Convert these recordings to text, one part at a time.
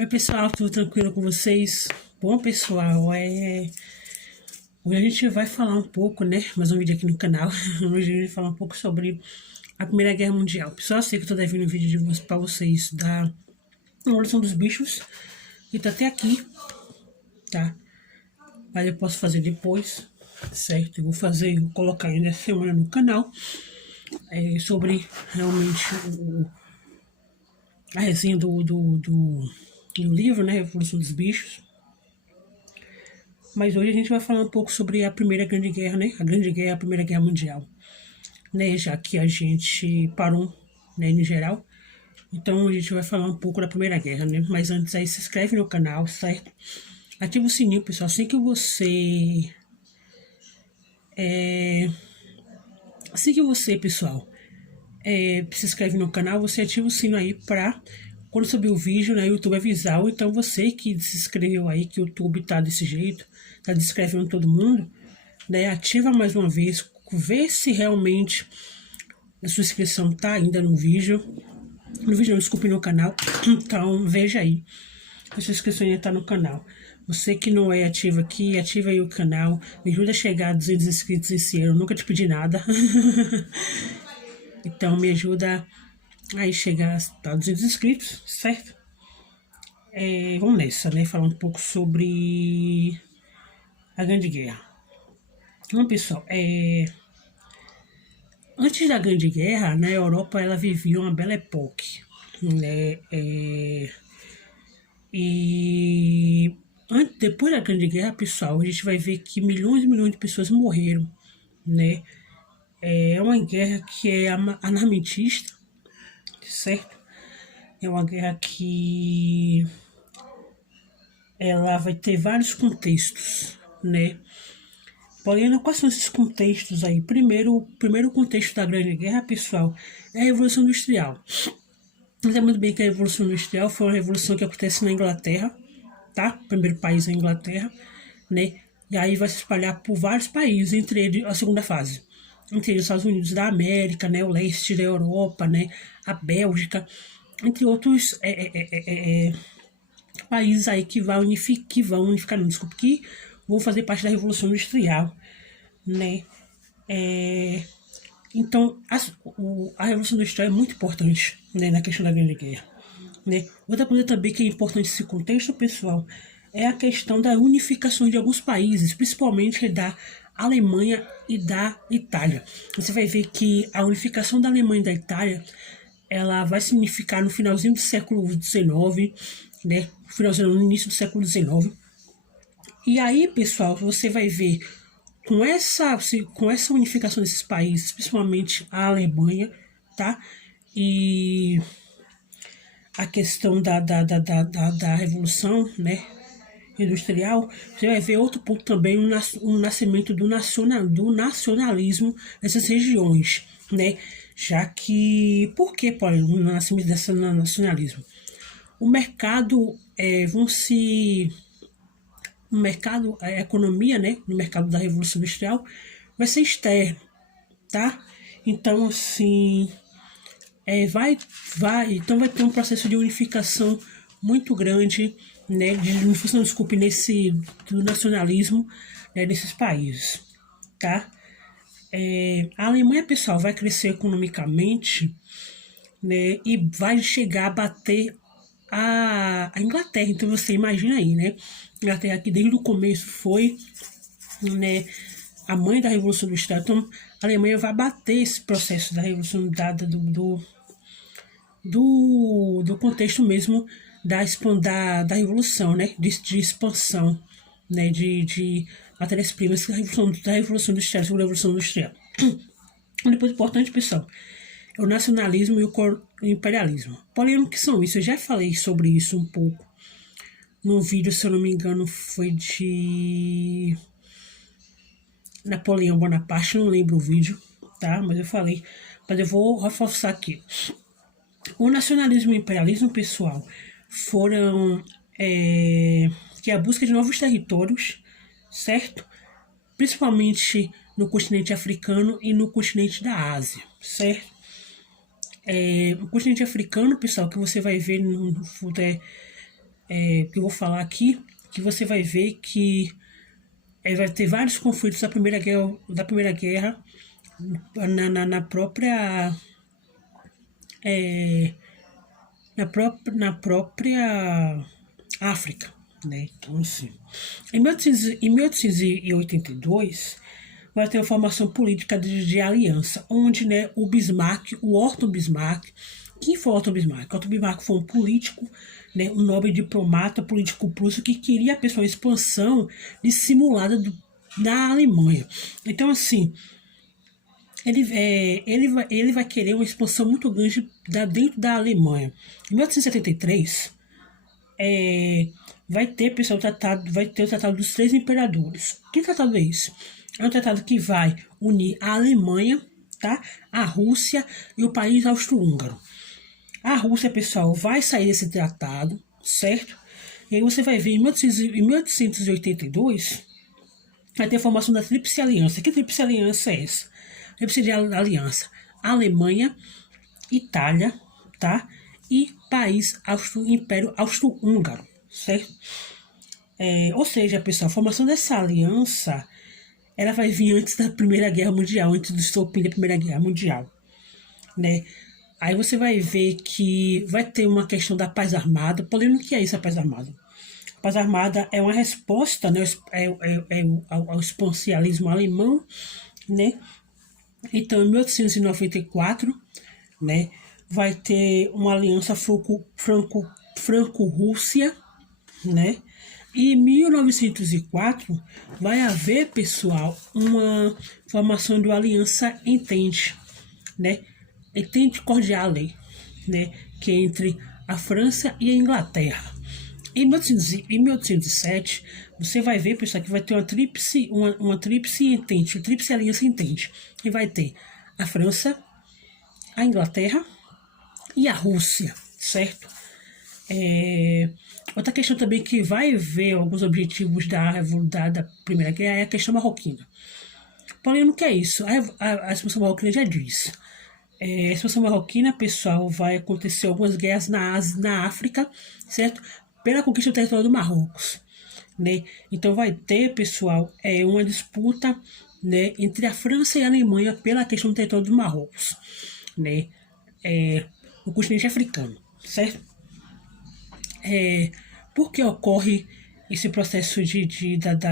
Oi pessoal, tudo tranquilo com vocês? Bom pessoal, hoje a gente vai falar um pouco, né? Mais um vídeo aqui no canal. Hoje a gente vai falar um pouco sobre a Primeira Guerra Mundial. Pessoal, eu sei que eu tô devendo um vídeo pra vocês da Evolução dos Bichos. E tá até aqui, tá? Mas eu posso fazer depois, certo? Eu vou colocar ainda essa semana no canal. Sobre realmente a resenha do livro, né? Evolução dos Bichos. Mas hoje a gente vai falar um pouco sobre a Primeira Grande Guerra, né? A Grande Guerra, a Primeira Guerra Mundial, né? Já que a gente parou, né, em geral. Então a gente vai falar um pouco da Primeira Guerra, né? Mas antes aí se inscreve no canal, certo? Ativa o sininho, pessoal. Assim que você, pessoal, se inscreve no canal, você ativa o sino aí pra quando subir o vídeo, né, o YouTube avisar. Ou então você que se inscreveu aí, que o YouTube tá desse jeito, tá descrevendo todo mundo, né, ativa mais uma vez, vê se realmente a sua inscrição tá ainda no vídeo. No vídeo não, desculpe, no canal. Então veja aí, a sua inscrição ainda tá no canal. Você que não é ativo aqui, ativa aí o canal, me ajuda a chegar a 200 inscritos esse ano, eu nunca te pedi nada. Então me ajuda aí chegar a 200 inscritos, certo? Vamos nessa, né? Falar um pouco sobre a Grande Guerra. Então, pessoal, antes da Grande Guerra, na Europa ela vivia uma bela época, né? Depois da Grande Guerra, pessoal, a gente vai ver que milhões e milhões de pessoas morreram, né? É uma guerra que é armamentista, certo? É uma guerra que ela vai ter vários contextos, né? Porém, quais são esses contextos aí? O primeiro contexto da Grande Guerra, pessoal, é a Revolução Industrial. Você sabe muito bem que a Revolução Industrial foi uma revolução que acontece na Inglaterra, tá? O primeiro país é a Inglaterra, né? E aí vai se espalhar por vários países, entre eles a segunda fase. Entre eles os Estados Unidos da América, né? O leste da Europa, né? A Bélgica, entre outros países aí que vão unificar, não, desculpa, que vão fazer parte da Revolução Industrial, né? Então, a Revolução Industrial é muito importante, né, na questão da Grande Guerra, né? Outra coisa também que é importante nesse contexto, pessoal, é a questão da unificação de alguns países, principalmente da Alemanha e da Itália. Você vai ver que a unificação da Alemanha e da Itália, ela vai significar no finalzinho do século XIX, né? No início do século XIX. E aí, pessoal, você vai ver com essa unificação desses países, principalmente a Alemanha, tá? E a questão da Revolução, né, Industrial, você vai ver outro ponto também, um nascimento do nacionalismo nessas regiões, né? Já que, por que, Paulo, o nascimento desse nacionalismo? O mercado, a economia, né, no mercado da Revolução Industrial, vai ser externo, tá? Então, assim, então vai ter um processo de unificação muito grande, né, do nacionalismo, né, nesses países, tá? A Alemanha, pessoal, vai crescer economicamente, né, e vai chegar a bater a Inglaterra. Então você imagina aí, né? A Inglaterra que desde o começo foi, né, a mãe da Revolução Industrial. Então a Alemanha vai bater esse processo da Revolução do contexto mesmo da Revolução, né? De expansão, né? De matérias-primas da Revolução Industrial, segunda Revolução Industrial. Um depois importante, pessoal, é o nacionalismo e o imperialismo. Porém, o que são isso? Eu já falei sobre isso um pouco num vídeo, se eu não me engano, foi de Napoleão Bonaparte, não lembro o vídeo, tá? Mas eu falei, mas eu vou reforçar aqui. O nacionalismo e o imperialismo, pessoal, foram que é a busca de novos territórios, certo? Principalmente no continente africano e no continente da Ásia, certo? O continente africano, pessoal, que você vai ver que eu vou falar aqui, que você vai ver que vai ter vários conflitos da Primeira Guerra na própria é, na própria África, né? Então, assim, em 1882 vai ter a formação política de aliança, onde, né, o Otto Bismarck, quem foi Otto Bismarck? Otto Bismarck foi um político, né, um nobre diplomata, político prusso que queria a expansão dissimulada da Alemanha. Então, assim, ele vai querer uma expansão muito grande dentro da Alemanha. Em 1873, vai ter o Tratado dos Três Imperadores. Que tratado é esse? É um tratado que vai unir a Alemanha, tá? A Rússia e o país austro-húngaro. A Rússia, pessoal, vai sair desse tratado, certo? E aí você vai ver em 1882 vai ter a formação da Tríplice Aliança. Que Tríplice Aliança é essa? Tríplice Aliança: Alemanha, Itália, tá? E Império Austro-Húngaro, certo? Ou seja, pessoal, a formação dessa aliança ela vai vir antes da Primeira Guerra Mundial, antes do estopim da Primeira Guerra Mundial, né? Aí você vai ver que vai ter uma questão da paz armada. Porém, o que é isso, a paz armada? A paz armada é uma resposta, né, ao expansionismo alemão, né? Então, em 1894, né, vai ter uma aliança franco-rússia, né? E em 1904 vai haver, pessoal, uma formação de uma aliança Entente, né? Entente Cordiale, né? Que é entre a França e a Inglaterra. Em 1807, você vai ver, pessoal, que vai ter uma tríplice entente, uma tríplice aliança entente. E vai ter a França, a Inglaterra e a Rússia, certo? Outra questão também que vai ver alguns objetivos da Primeira Guerra é a questão marroquina. Porém, o que é isso? A expansão marroquina já diz. A expansão marroquina, pessoal, vai acontecer algumas guerras na Ásia, na África, certo? Pela conquista do território do Marrocos, né? Então vai ter, pessoal, uma disputa, né, entre a França e a Alemanha pela questão do território do Marrocos, né? No continente africano, certo? Por que ocorre esse processo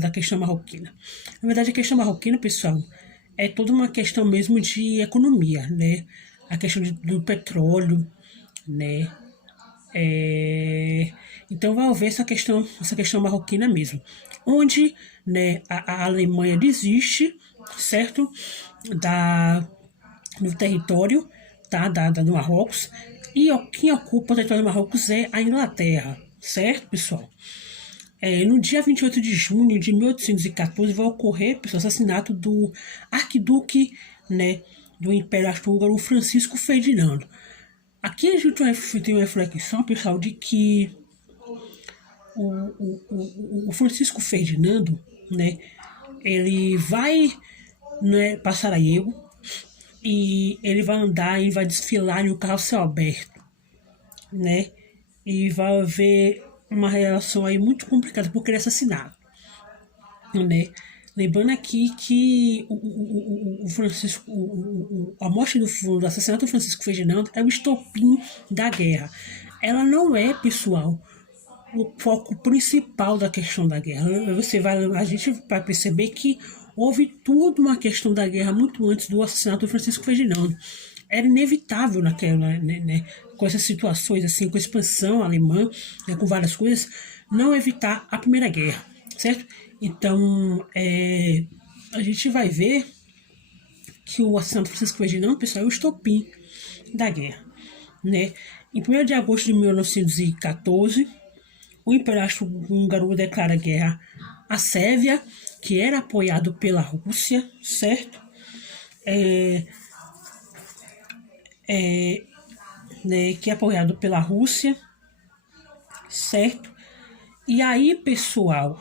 da questão marroquina? Na verdade, a questão marroquina, pessoal, é toda uma questão mesmo de economia, né? A questão do petróleo, né? Então vai haver essa questão marroquina mesmo, onde, né, a Alemanha desiste, certo, do território, tá, do Marrocos, e quem ocupa o território do Marrocos é a Inglaterra, certo, pessoal? No dia 28 de junho de 1814 vai ocorrer, pessoal, o assassinato do arquiduque, né, do Império Austro-Húngaro, Francisco Ferdinando. Aqui a gente tem uma reflexão, pessoal, de que o Francisco Ferdinando, né, ele vai, né, para Sarajevo e ele vai andar e vai desfilar em um carro céu aberto, né, e vai haver uma relação aí muito complicada porque ele é assassinado, né. Lembrando aqui que o Francisco, a morte do assassinato do Francisco Ferdinando é o estopim da guerra. Ela não é, pessoal, o foco principal da questão da guerra. A gente vai perceber que houve toda uma questão da guerra muito antes do assassinato do Francisco Ferdinando. Era inevitável naquela, né, com essas situações, assim, com a expansão alemã, né, com várias coisas, não evitar a Primeira Guerra, certo? Então, a gente vai ver que o assassinato do Francisco Ferdinando, pessoal, é o estopim da guerra, né? Em 1º de agosto de 1914, o Império Austro-Húngaro declara guerra à Sérvia, que era apoiado pela Rússia, certo? Né, que é apoiado pela Rússia, certo? E aí, pessoal,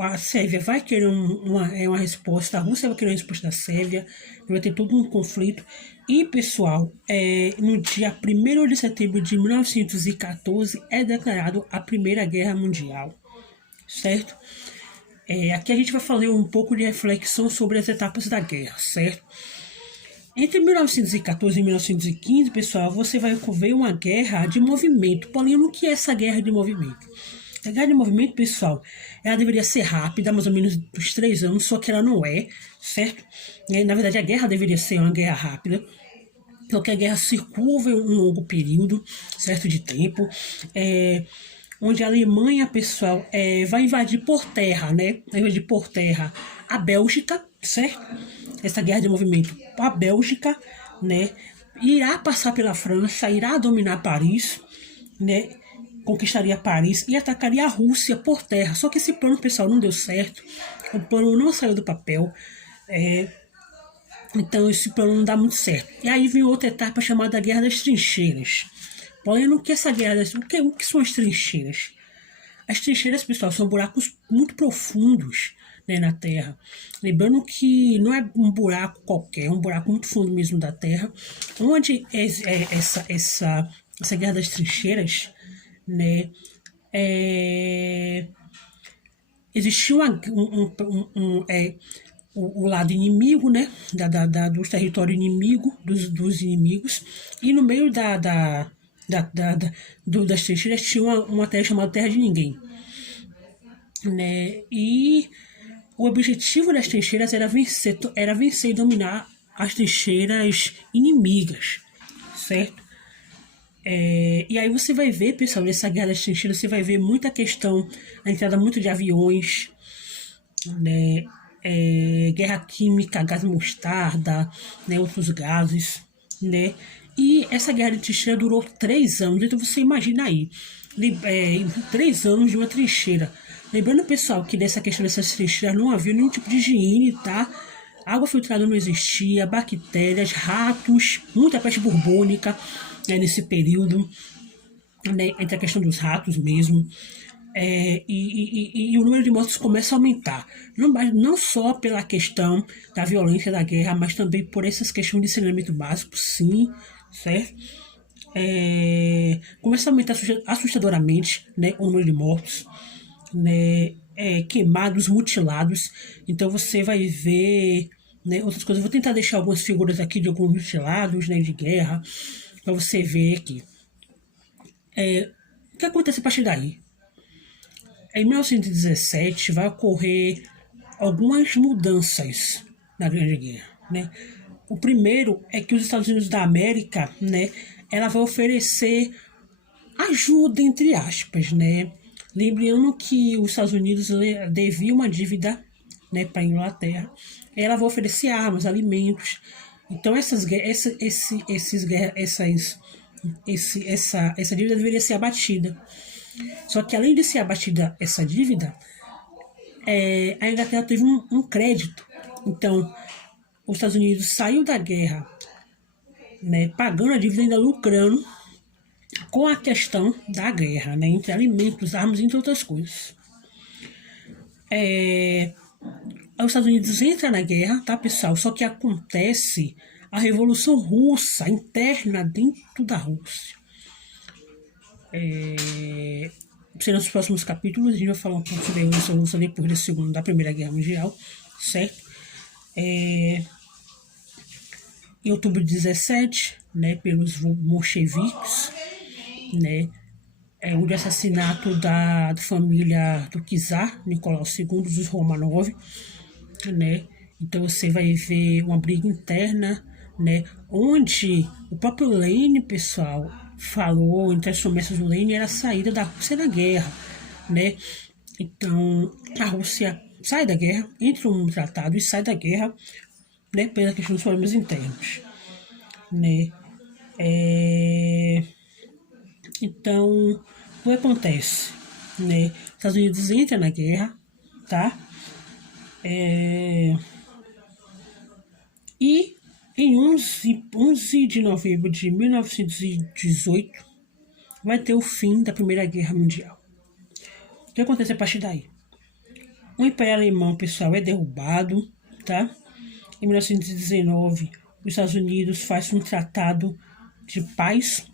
a Sérvia vai querer uma resposta, a Rússia vai querer uma resposta da Sérvia, vai ter todo um conflito. E, pessoal, no dia 1º de setembro de 1914 é declarado a Primeira Guerra Mundial, certo? Aqui a gente vai fazer um pouco de reflexão sobre as etapas da guerra, certo? Entre 1914 e 1915, pessoal, você vai ver uma guerra de movimento. Porém, o que é essa guerra de movimento? A guerra de movimento, pessoal, ela deveria ser rápida, mais ou menos uns 3 anos, só que ela não é, certo? Na verdade, a guerra deveria ser uma guerra rápida, porque a guerra circula em um longo período, certo, de tempo, onde a Alemanha, pessoal, vai invadir por terra, né? Vai invadir por terra a Bélgica, certo? Essa guerra de movimento, a Bélgica, né? Irá passar pela França, irá dominar Paris, né? Conquistaria Paris e atacaria a Rússia por terra. Só que esse plano, pessoal, não deu certo. O plano não saiu do papel. Então esse plano não dá muito certo. E aí vem outra etapa chamada Guerra das Trincheiras. Porém, o que é essa guerra das... O que são as trincheiras? As trincheiras, pessoal, são buracos muito profundos, né, na terra. Lembrando que não é um buraco qualquer, é um buraco muito fundo mesmo da terra, onde essa Guerra das Trincheiras, né, existiu o lado inimigo, né, dos territórios inimigos, dos inimigos, e no meio das trincheiras tinha uma terra chamada Terra de Ninguém, né, e o objetivo das trincheiras era vencer e dominar as trincheiras inimigas, certo? E aí você vai ver, pessoal, nessa guerra das trincheiras, você vai ver muita questão, a entrada muito de aviões, né? Guerra química, gás mostarda, né? Outros gases, né? E essa guerra de trincheira durou 3 anos, então você imagina aí, 3 anos de uma trincheira. Lembrando, pessoal, que nessa questão dessas trincheiras não havia nenhum tipo de higiene, tá? Água filtrada não existia, bactérias, ratos, muita peste bubônica, né, nesse período, né, entre a questão dos ratos mesmo. E o número de mortos começa a aumentar. Não só pela questão da violência da guerra, mas também por essas questões de saneamento básico, sim, certo? Começa a aumentar assustadoramente, né, o número de mortos, né, queimados, mutilados. Então você vai ver, né, outras coisas. Eu vou tentar deixar algumas figuras aqui de alguns mutilados, né, de guerra, para você ver aqui. O que acontece a partir daí? Em 1917 vai ocorrer algumas mudanças na Grande Guerra, né? O primeiro é que os Estados Unidos da América, né, ela vai oferecer ajuda, entre aspas, né? Lembrando que os Estados Unidos devia uma dívida, né, para a Inglaterra. Ela vai oferecer armas, alimentos. Então essa dívida deveria ser abatida. Só que além de ser abatida essa dívida, a Inglaterra teve um crédito. Então os Estados Unidos saiu da guerra, né, pagando a dívida, ainda lucrando com a questão da guerra, né, entre alimentos, armas e entre outras coisas. Os Estados Unidos entram na guerra, tá, pessoal? Só que acontece a Revolução Russa, interna dentro da Rússia. Serão os próximos capítulos, a gente vai falar um pouco sobre a Revolução Russa depois da Primeira Guerra Mundial, certo? Em outubro de 17, né, pelos bolcheviques, né, o de assassinato da família do czar Nicolau II, dos Romanov, né? Então você vai ver uma briga interna, né, onde o próprio Lenin, pessoal, falou, entre as promessas do Lenin era a saída da Rússia da guerra, né? Então a Rússia sai da guerra, entra num tratado e sai da guerra, né, pela questão dos problemas internos, né? Então, o que acontece, né? Os Estados Unidos entram na guerra, tá? E em 11 de novembro de 1918 vai ter o fim da Primeira Guerra Mundial. O que acontece a partir daí? O Império Alemão, pessoal, é derrubado, tá? Em 1919, os Estados Unidos faz um tratado de paz,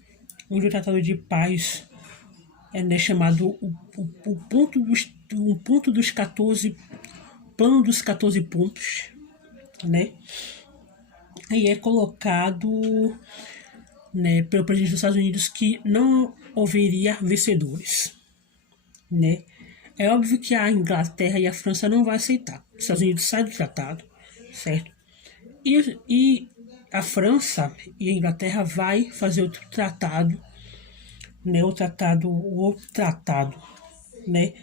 onde o tratado de paz é chamado o ponto dos 14, plano dos 14 pontos, né? E é colocado, né, pelo presidente dos Estados Unidos que não haveria vencedores, né? É óbvio que a Inglaterra e a França não vão aceitar. Os Estados Unidos saem do tratado, certo? E a França e a Inglaterra vai fazer outro tratado, né? O tratado, né?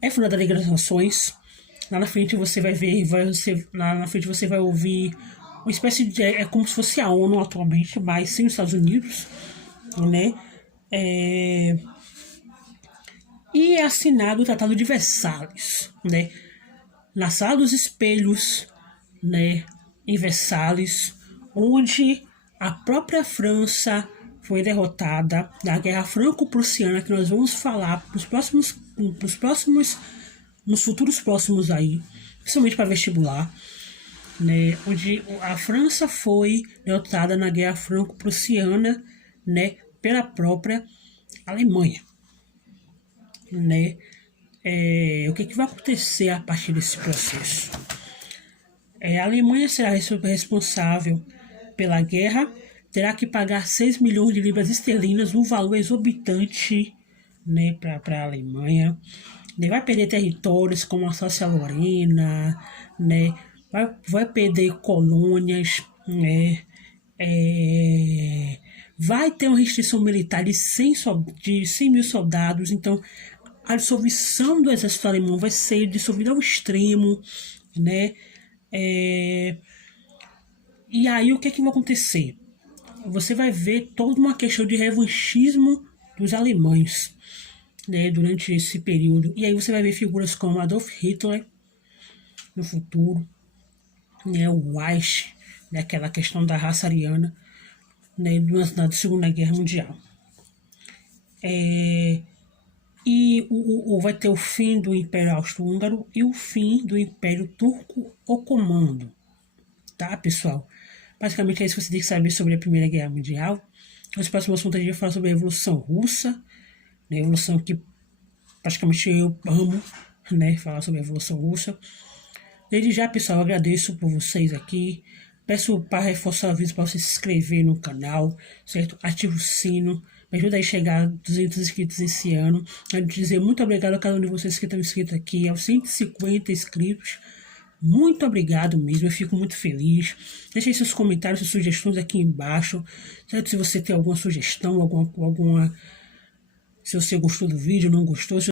É fundada a Liga das Nações. Lá na frente você vai ver, lá na frente você vai ouvir uma espécie de, é como se fosse a ONU atualmente, mas sem os Estados Unidos, né? E é assinado o Tratado de Versalhes, né? Na Sala dos Espelhos, né? Em Versalhes, onde a própria França foi derrotada na Guerra Franco-Prussiana, que nós vamos falar nos futuros próximos aí, principalmente para vestibular, né? Onde a França foi derrotada na Guerra Franco-Prussiana, né? Pela própria Alemanha, né? O que vai acontecer a partir desse processo? A Alemanha será responsável pela guerra, terá que pagar 6 milhões de libras esterlinas, um valor exorbitante, né, para a Alemanha. Vai perder territórios como a Alsácia-Lorena, né, vai perder colônias, né, vai ter uma restrição militar de 100 mil soldados, então a dissolução do exército alemão vai ser dissolvida ao extremo, né? E aí o que vai acontecer? Você vai ver toda uma questão de revanchismo dos alemães, né, durante esse período. E aí você vai ver figuras como Adolf Hitler no futuro, né, o Reich, né, aquela questão da raça ariana, né, na Segunda Guerra Mundial. E vai ter o fim do Império Austro-Húngaro e o fim do Império Turco-Otomano. Tá, pessoal? Basicamente é isso que você tem que saber sobre a Primeira Guerra Mundial. Nos próximos assuntos a gente vai falar sobre a Revolução Russa, né, revolução que praticamente eu amo, né, falar sobre a Revolução Russa. Desde já, pessoal, eu agradeço por vocês aqui. Peço para reforçar o aviso para você se inscrever no canal, certo? Ativa o sino. Me ajuda a chegar a 200 inscritos esse ano. Quero dizer muito obrigado a cada um de vocês que estão inscritos aqui, aos 150 inscritos. Muito obrigado mesmo, eu fico muito feliz. Deixe seus comentários, suas sugestões aqui embaixo, certo? Se você tem alguma sugestão, alguma se você gostou do vídeo, não gostou,